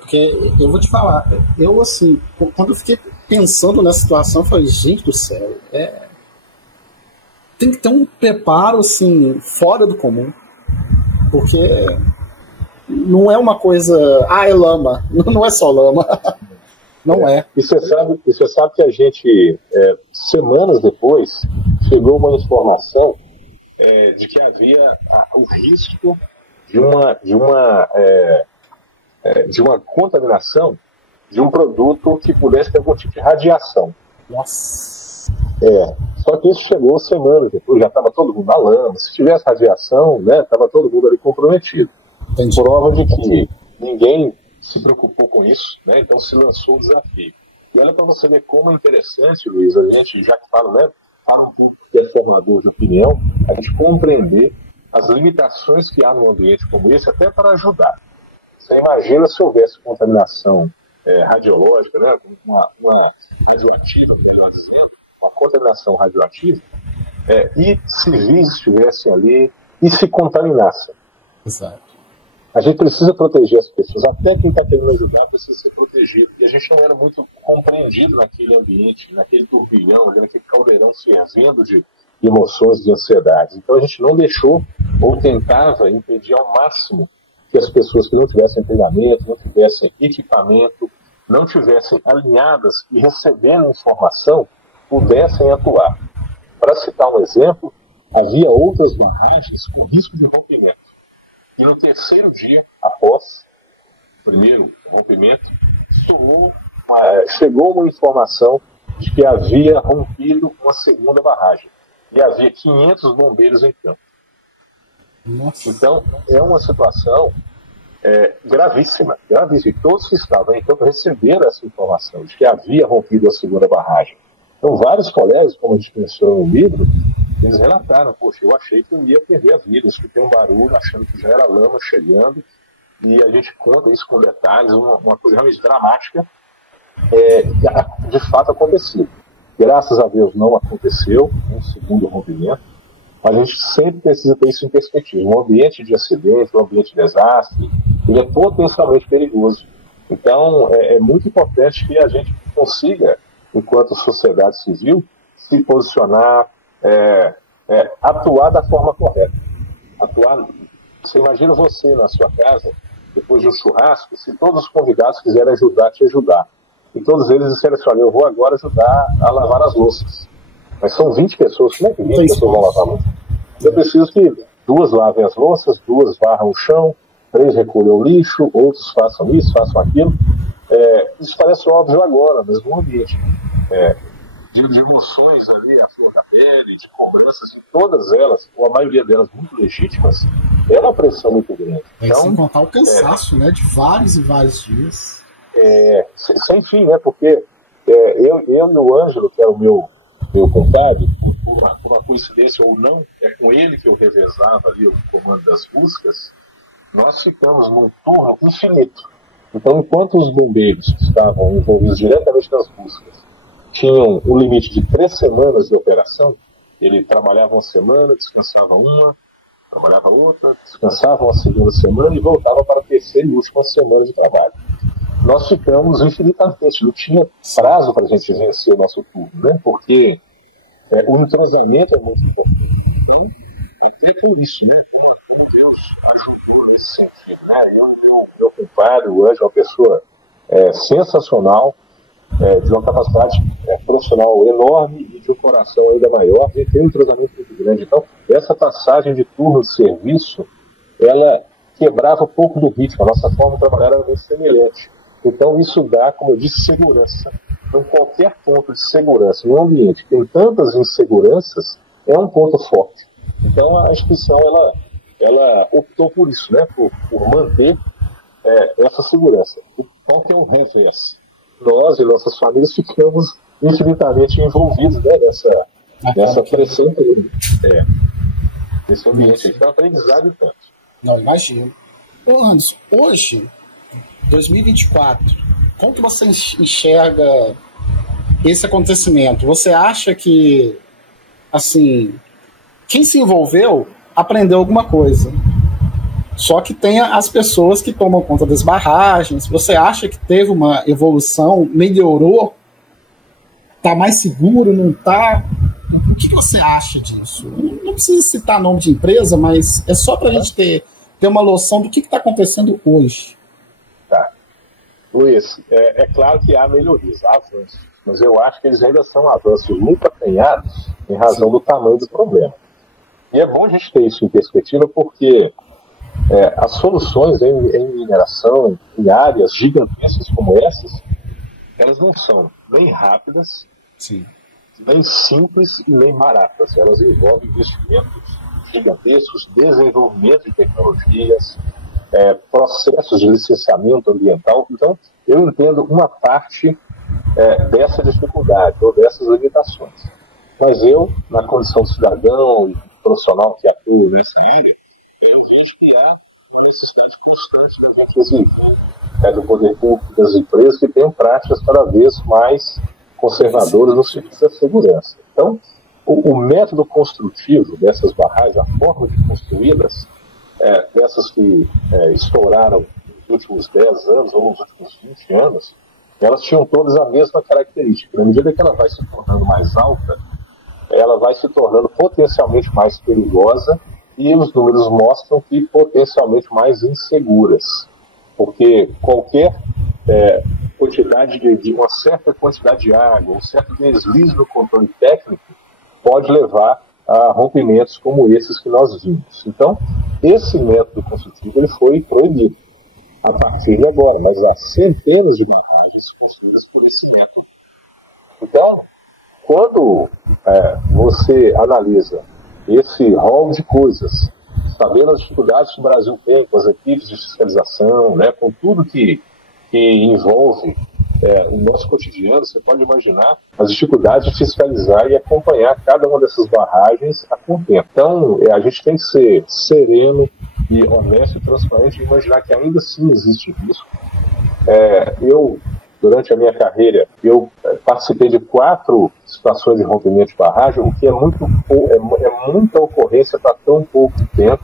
Porque eu vou te falar, eu assim, quando eu fiquei pensando nessa situação, eu falei, gente do céu, tem que ter um preparo assim, fora do comum. Porque não é uma coisa, é lama, não é só lama. Não é. E você sabe que a gente, semanas depois, chegou uma informação de que havia o risco de uma contaminação de um produto que pudesse ter algum tipo de radiação. Nossa. Só que isso chegou semanas depois, já estava todo mundo na lama. Se tivesse radiação, né, estava todo mundo ali comprometido. Entendi. Prova de que ninguém se preocupou com isso, né? Então se lançou o desafio. E olha para você ver como é interessante, Luiz, a gente, já que fala, né, para um público que é formador de opinião, a gente compreender as limitações que há num ambiente como esse, até para ajudar. Você imagina se houvesse contaminação radiológica, né, uma radioativa, uma contaminação radioativa, e civis estivessem ali e se contaminassem. Exato. A gente precisa proteger as pessoas, até quem está querendo ajudar precisa ser protegido. E a gente não era muito compreendido naquele ambiente, naquele turbilhão, naquele caldeirão se fervendo de emoções, de ansiedade. Então a gente não deixou ou tentava impedir ao máximo que as pessoas que não tivessem treinamento, não tivessem equipamento, não tivessem alinhadas e recebendo informação, pudessem atuar. Para citar um exemplo, havia outras barragens com risco de rompimento. E no terceiro dia, após o primeiro rompimento, chegou uma informação de que havia rompido uma segunda barragem. E havia 500 bombeiros em campo. Nossa. Então, é uma situação gravíssima, gravíssima. E todos que estavam em campo receberam essa informação de que havia rompido a segunda barragem. Então, vários colegas, como a gente mencionou no livro, eles relataram, poxa, eu achei que eu ia perder a vida, escutei um barulho achando que já era lama chegando, e a gente conta isso com detalhes, uma coisa realmente dramática, de fato aconteceu. Graças a Deus não aconteceu um segundo rompimento, mas a gente sempre precisa ter isso em perspectiva. Um ambiente de acidente, um ambiente de desastre, ele é potencialmente perigoso. Então, é muito importante que a gente consiga, enquanto sociedade civil, se posicionar, atuar da forma correta. Você imagina você na sua casa, depois de um churrasco, se todos os convidados quiserem te ajudar, e todos eles disserem assim, olha, eu vou agora ajudar a lavar as louças. Mas são 20 pessoas, como é que 20 pessoas vão lavar a louça? Eu preciso que 2 lavem as louças, 2 varram o chão, 3 recolham o lixo, outros façam isso, façam aquilo. Isso parece óbvio agora, mas no ambiente de emoções ali, a flor da pele, de cobranças, de todas elas, ou a maioria delas muito legítimas, é uma pressão muito grande. Então, sem contar o cansaço, né, de vários e vários dias. Sem fim, né, porque eu e o Ângelo, que é o meu compadre, por uma coincidência ou não, é com ele que eu revezava ali o comando das buscas, nós ficamos num turno infinito. Então, enquanto os bombeiros que estavam envolvidos diretamente nas buscas tinham um limite de 3 semanas de operação, ele trabalhava uma semana, descansava uma, trabalhava outra, descansava uma segunda semana e voltava para a terceira e última semana de trabalho. Nós ficamos infinitamente, não tinha prazo para a gente vencer o nosso turno, né? Porque o entrosamento é muito importante. Então, até que é isso, né? Deus ajudou nesse sentido, né? Meu compadre, o Ângelo, é uma pessoa sensacional, de uma capacidade profissional enorme e de um coração ainda maior, e tem um entrosamento muito grande. Então, essa passagem de turno de serviço, ela quebrava um pouco do ritmo, a nossa forma de trabalhar era muito semelhante. Então, isso dá, como eu disse, segurança. Então, qualquer ponto de segurança no ambiente que tem tantas inseguranças é um ponto forte. Então, a instituição ela optou por isso, né? Por manter essa segurança. Então, tem um reverso. Nós e nossas famílias ficamos infinitamente envolvidos, né, nessa pressão nesse ambiente. Então, aprendizado e tanto. Não, imagino. Anderson, hoje, 2024, como que você enxerga esse acontecimento? Você acha que, assim, quem se envolveu aprendeu alguma coisa? Só que tem as pessoas que tomam conta das barragens. Você acha que teve uma evolução, melhorou? Tá mais seguro, não tá? O que você acha disso? Não precisa citar nome de empresa, mas é só para a gente ter uma noção do que está acontecendo hoje. Tá. Luiz, é claro que há melhorias, há avanços, mas eu acho que eles ainda são avanços muito acanhados em razão do tamanho do problema. E é bom a gente ter isso em perspectiva, porque as soluções em mineração, em áreas gigantescas como essas, elas não são nem rápidas, sim, nem simples e nem baratas. Elas envolvem investimentos gigantescos, desenvolvimento de tecnologias, processos de licenciamento ambiental. Então, eu entendo uma parte dessa dificuldade ou dessas limitações. Mas eu, na condição de cidadão e profissional que atua nessa área, eu vejo que há uma necessidade constante da gente exigir do poder público, das empresas, que tenham práticas cada vez mais conservadoras no sentido da segurança. Então, o método construtivo dessas barragens, a forma de construí-las, dessas que estouraram nos últimos 10 anos ou nos últimos 20 anos, elas tinham todas a mesma característica. Na medida que ela vai se tornando mais alta, ela vai se tornando potencialmente mais perigosa, e os números mostram que potencialmente mais inseguras, porque qualquer quantidade de uma certa quantidade de água, um certo deslize no controle técnico pode levar a rompimentos como esses que nós vimos. Então, esse método construtivo ele foi proibido a partir de agora, mas há centenas de barragens construídas por esse método. Então, quando você analisa esse rol de coisas, sabendo as dificuldades que o Brasil tem com as equipes de fiscalização, né, com tudo que envolve o nosso cotidiano, você pode imaginar as dificuldades de fiscalizar e acompanhar cada uma dessas barragens a contento. Então, a gente tem que ser sereno e honesto e transparente e imaginar que ainda assim existe risco. Eu, durante a minha carreira, eu participei de 4 situações de rompimento de barragem, o que é muita ocorrência para tão pouco tempo,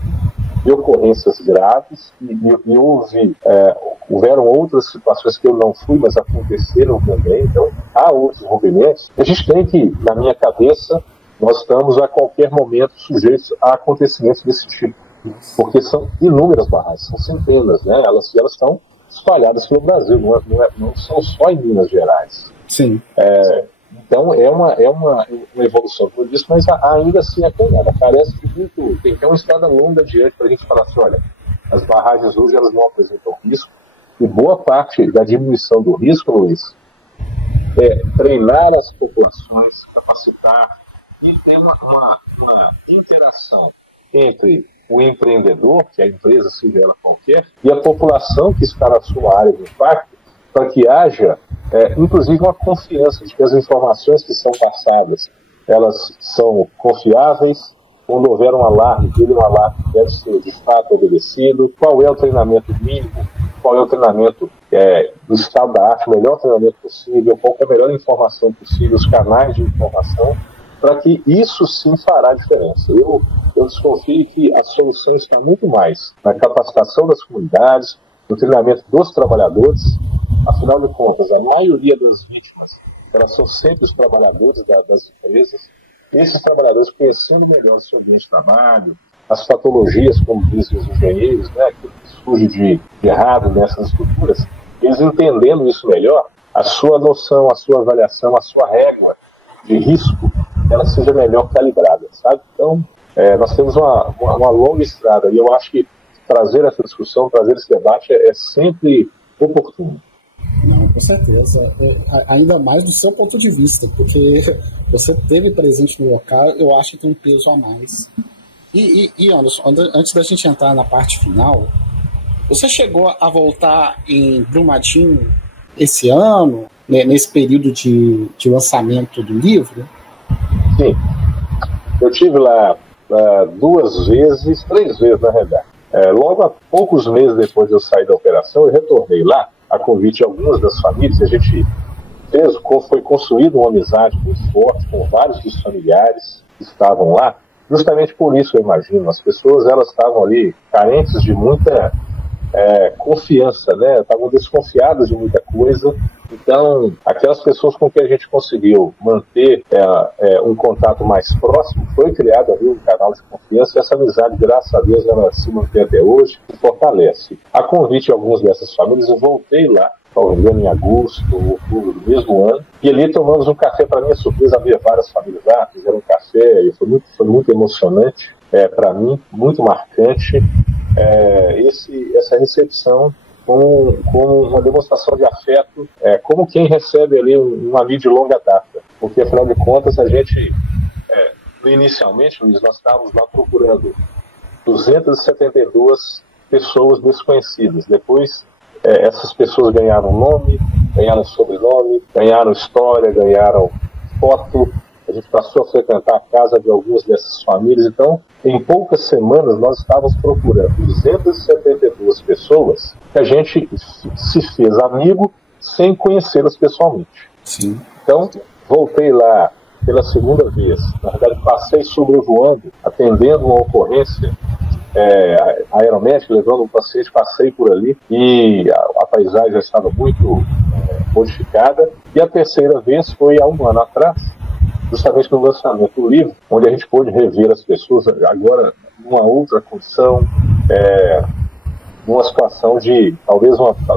de ocorrências graves, e houveram outras situações que eu não fui, mas aconteceram também. Então, há outros rompimentos. A gente tem que, na minha cabeça, nós estamos a qualquer momento sujeitos a acontecimentos desse tipo, porque são inúmeras barragens, são centenas, né? Elas estão espalhadas pelo Brasil, não são só em Minas Gerais. Sim. Então é uma evolução, como eu disse, mas ainda assim ela carece de muito. Tem uma estrada longa adiante para a gente falar assim: olha, as barragens hoje elas não apresentam risco, e boa parte da diminuição do risco, Luiz, é treinar as populações, capacitar e ter uma interação entre o empreendedor, que é a empresa, seja ela qualquer, e a população que está na sua área de impacto, para que haja, inclusive, uma confiança de que as informações que são passadas, elas são confiáveis. Quando houver um alarme, um alarme deve ser de fato obedecido. Qual é o treinamento mínimo? Qual é o treinamento do estado da arte, o melhor treinamento possível? Qual é a melhor informação possível? Os canais de informação, para que isso sim fará diferença. Eu desconfio que a solução está muito mais na capacitação das comunidades, no treinamento dos trabalhadores. Afinal de contas, a maioria das vítimas, elas são sempre os trabalhadores das empresas. Esses trabalhadores conhecendo melhor o seu ambiente de trabalho, as patologias, como dizem os engenheiros, né, aquilo que surge de errado nessas estruturas, eles entendendo isso melhor, a sua noção, a sua avaliação, a sua régua de risco, ela seja melhor calibrada, sabe? Então, nós temos uma longa estrada, e eu acho que trazer essa discussão, trazer esse debate é sempre oportuno. Não, com certeza. Ainda mais do seu ponto de vista, porque você esteve presente no local, eu acho que tem um peso a mais. E Anderson, antes da gente entrar na parte final, você chegou a voltar em Brumadinho esse ano, né, nesse período de lançamento do livro? Sim. Eu estive lá 2 vezes, 3 vezes na verdade. Logo a poucos meses depois de eu sair da operação, eu retornei lá, a convite de algumas das famílias. A gente foi construída uma amizade muito forte com vários dos familiares que estavam lá. Justamente por isso, eu imagino, as pessoas elas estavam ali carentes de muita confiança, né? Estavam desconfiadas de muita coisa. Então, aquelas pessoas com quem a gente conseguiu manter um contato mais próximo, foi criado ali um canal de confiança, e essa amizade, graças a Deus, ela se mantém até hoje e fortalece. A convite de algumas dessas famílias, eu voltei lá, talvez em agosto ou outubro do mesmo ano, e ali tomamos um café. Para minha surpresa, havia várias famílias lá, fizeram um café, e foi muito emocionante, para mim, muito marcante, essa recepção com uma demonstração de afeto, como quem recebe ali um amigo de longa data, porque afinal de contas a gente, inicialmente, Luiz, nós estávamos lá procurando 272 pessoas desconhecidas. Depois essas pessoas ganharam nome, ganharam sobrenome, ganharam história, ganharam foto. A gente passou a frequentar a casa de algumas dessas famílias. Então, em poucas semanas, nós estávamos procurando 272 pessoas que a gente se fez amigo sem conhecê-las pessoalmente. Sim. Então, voltei lá pela segunda vez. Na verdade, passei sobrevoando, atendendo uma ocorrência aeromédica, levando um paciente, passei por ali e a paisagem já estava muito modificada. E a terceira vez foi há 1 ano atrás, justamente no lançamento do livro, onde a gente pôde rever as pessoas agora numa outra condição, numa situação de, talvez,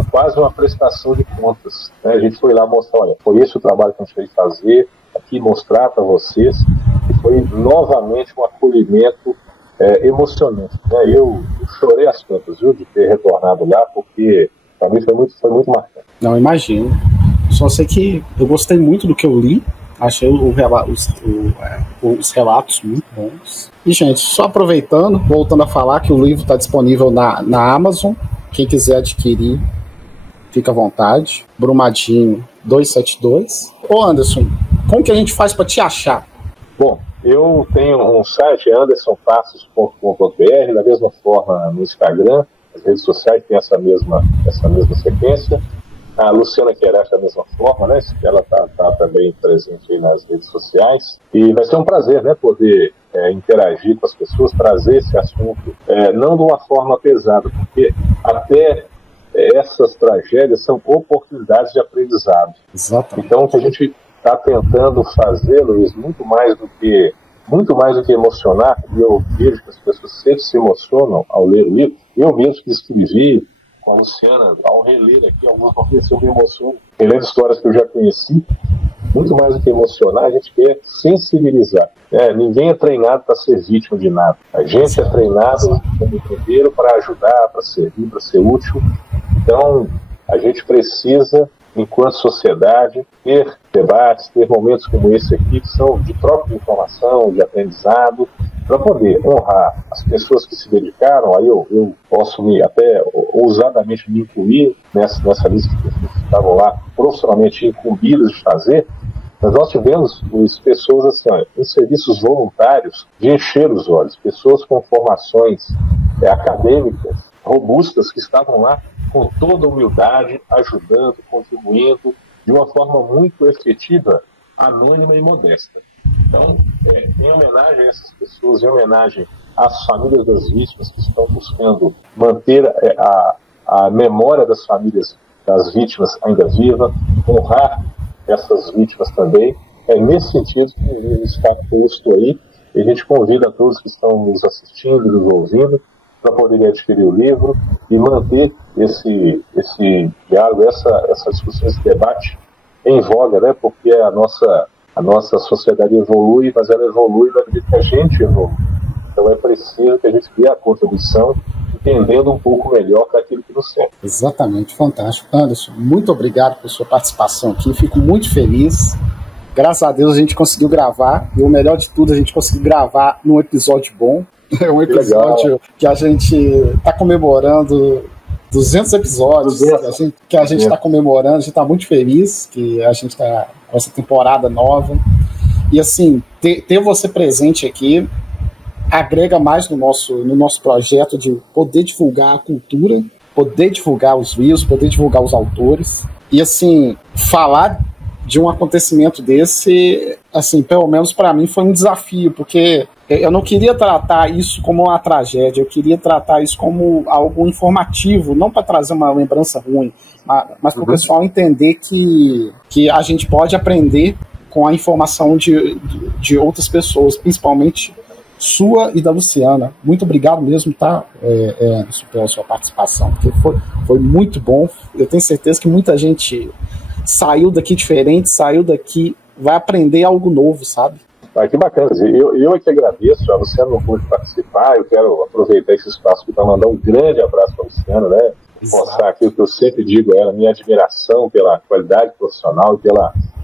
quase uma prestação de contas, né? A gente foi lá mostrar, olha, foi esse o trabalho que a gente veio fazer, aqui mostrar para vocês, e foi novamente um acolhimento emocionante, né? Eu chorei as tantas, viu, de ter retornado lá, porque para mim foi muito marcante. Não, imagino. Só sei que eu gostei muito do que eu li. Achei os relatos muito bons. E, gente, só aproveitando, voltando a falar que o livro está disponível na Amazon. Quem quiser adquirir, fica à vontade. Brumadinho 272. Ô, Anderson, como que a gente faz para te achar? Bom, eu tenho um site, andersonpassos.com.br, da mesma forma no Instagram. As redes sociais têm essa mesma sequência. A Luciana Queiroz da mesma forma, né? Ela está também presente aí nas redes sociais. E vai ser um prazer, né, poder interagir com as pessoas, trazer esse assunto, não de uma forma pesada, porque até essas tragédias são oportunidades de aprendizado. Exatamente. Então, o que a gente está tentando fazer, Luiz, muito mais do que emocionar, e eu vejo que as pessoas sempre se emocionam ao ler o livro. Eu mesmo que escrevi com a Luciana, ao reler aqui algumas coisas, eu me emociono, relendo histórias que eu já conheci, muito mais do que emocionar, a gente quer sensibilizar. Ninguém é treinado para ser vítima de nada. A gente é treinado como primeiro para ajudar, para servir, para ser útil. Então, a gente precisa, enquanto sociedade, ter debates, ter momentos como esse aqui, que são de troca de informação, de aprendizado, para poder honrar as pessoas que se dedicaram. Aí eu posso até ousadamente me incluir nessa lista que estavam lá profissionalmente incumbidas de fazer. Mas nós tivemos pessoas assim, em serviços voluntários de encher os olhos, pessoas com formações acadêmicas robustas que estavam lá com toda humildade, ajudando, contribuindo de uma forma muito efetiva, anônima e modesta. Então, em homenagem a essas pessoas, em homenagem às famílias das vítimas que estão buscando manter a memória das famílias das vítimas ainda viva, honrar essas vítimas também, é nesse sentido que o livro está posto aí, e a gente convida a todos que estão nos assistindo, nos ouvindo, para poderem adquirir o livro e manter esse diálogo, essa discussão, esse debate em voga, né? Porque a nossa sociedade evolui, mas ela evolui na medida que a gente evolui. Então é preciso que a gente dê a contribuição, entendendo um pouco melhor aquilo que nos serve. Exatamente, fantástico. Anderson, muito obrigado por sua participação aqui, fico muito feliz. Graças a Deus a gente conseguiu gravar, e o melhor de tudo, a gente conseguiu gravar num episódio bom. É um episódio que a gente está comemorando 200 episódios, que a gente está comemorando, a gente está muito feliz que a gente está com essa temporada nova. E assim, ter você presente aqui agrega mais no nosso projeto de poder divulgar a cultura, poder divulgar os livros, poder divulgar os autores. E assim, falar de um acontecimento desse, assim, pelo menos para mim foi um desafio, porque eu não queria tratar isso como uma tragédia, eu queria tratar isso como algo informativo, não para trazer uma lembrança ruim, mas para o pessoal entender que a gente pode aprender com a informação de outras pessoas, principalmente sua e da Luciana. Muito obrigado mesmo, tá, pela sua participação, porque foi muito bom. Eu tenho certeza que muita gente saiu daqui diferente, saiu daqui, vai aprender algo novo, sabe? Que bacana. Eu é que agradeço. A Luciana não pôde participar. Eu quero aproveitar esse espaço aqui para mandar um grande abraço para a Luciana, né? Mostrar aqui o que eu sempre digo a ela, minha admiração pela qualidade profissional e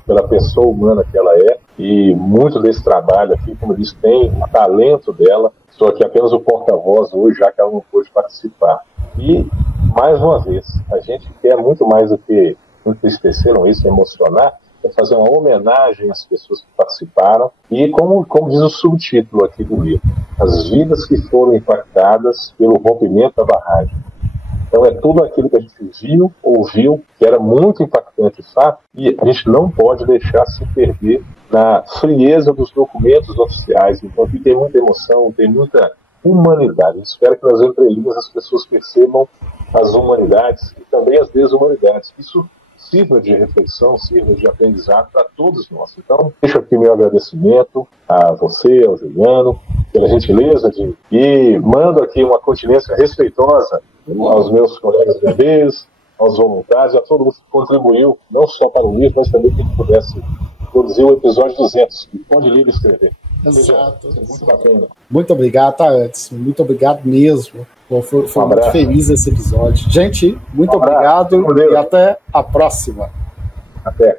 pela pessoa humana que ela é. E muito desse trabalho aqui, como eu disse, tem o talento dela. Estou aqui apenas o porta-voz hoje, já que ela não pôde participar. E, mais uma vez, a gente quer muito mais do que entristecer, não isso, emocionar, é fazer uma homenagem às pessoas que participaram e, como diz o subtítulo aqui do livro, as vidas que foram impactadas pelo rompimento da barragem. Então é tudo aquilo que a gente viu, ouviu, que era muito impactante, sabe? E a gente não pode deixar se perder na frieza dos documentos oficiais. Então aqui tem muita emoção, tem muita humanidade. Eu espero que nas entrelinhas as pessoas percebam as humanidades e também as desumanidades. Isso sirva de reflexão, sirva de aprendizado para todos nós. Então, deixo aqui meu agradecimento a você, ao Juliano, pela gentileza e mando aqui uma continência respeitosa aos meus colegas brasileiros, aos voluntários, a todo mundo que contribuiu, não só para o livro, mas também que pudesse produzir o episódio 200, que pode ler e escrever. Exato. Muito bacana. Muito obrigado, tá, Edson? Muito obrigado mesmo. Foi muito feliz esse episódio. Gente, muito obrigado e até a próxima. Até.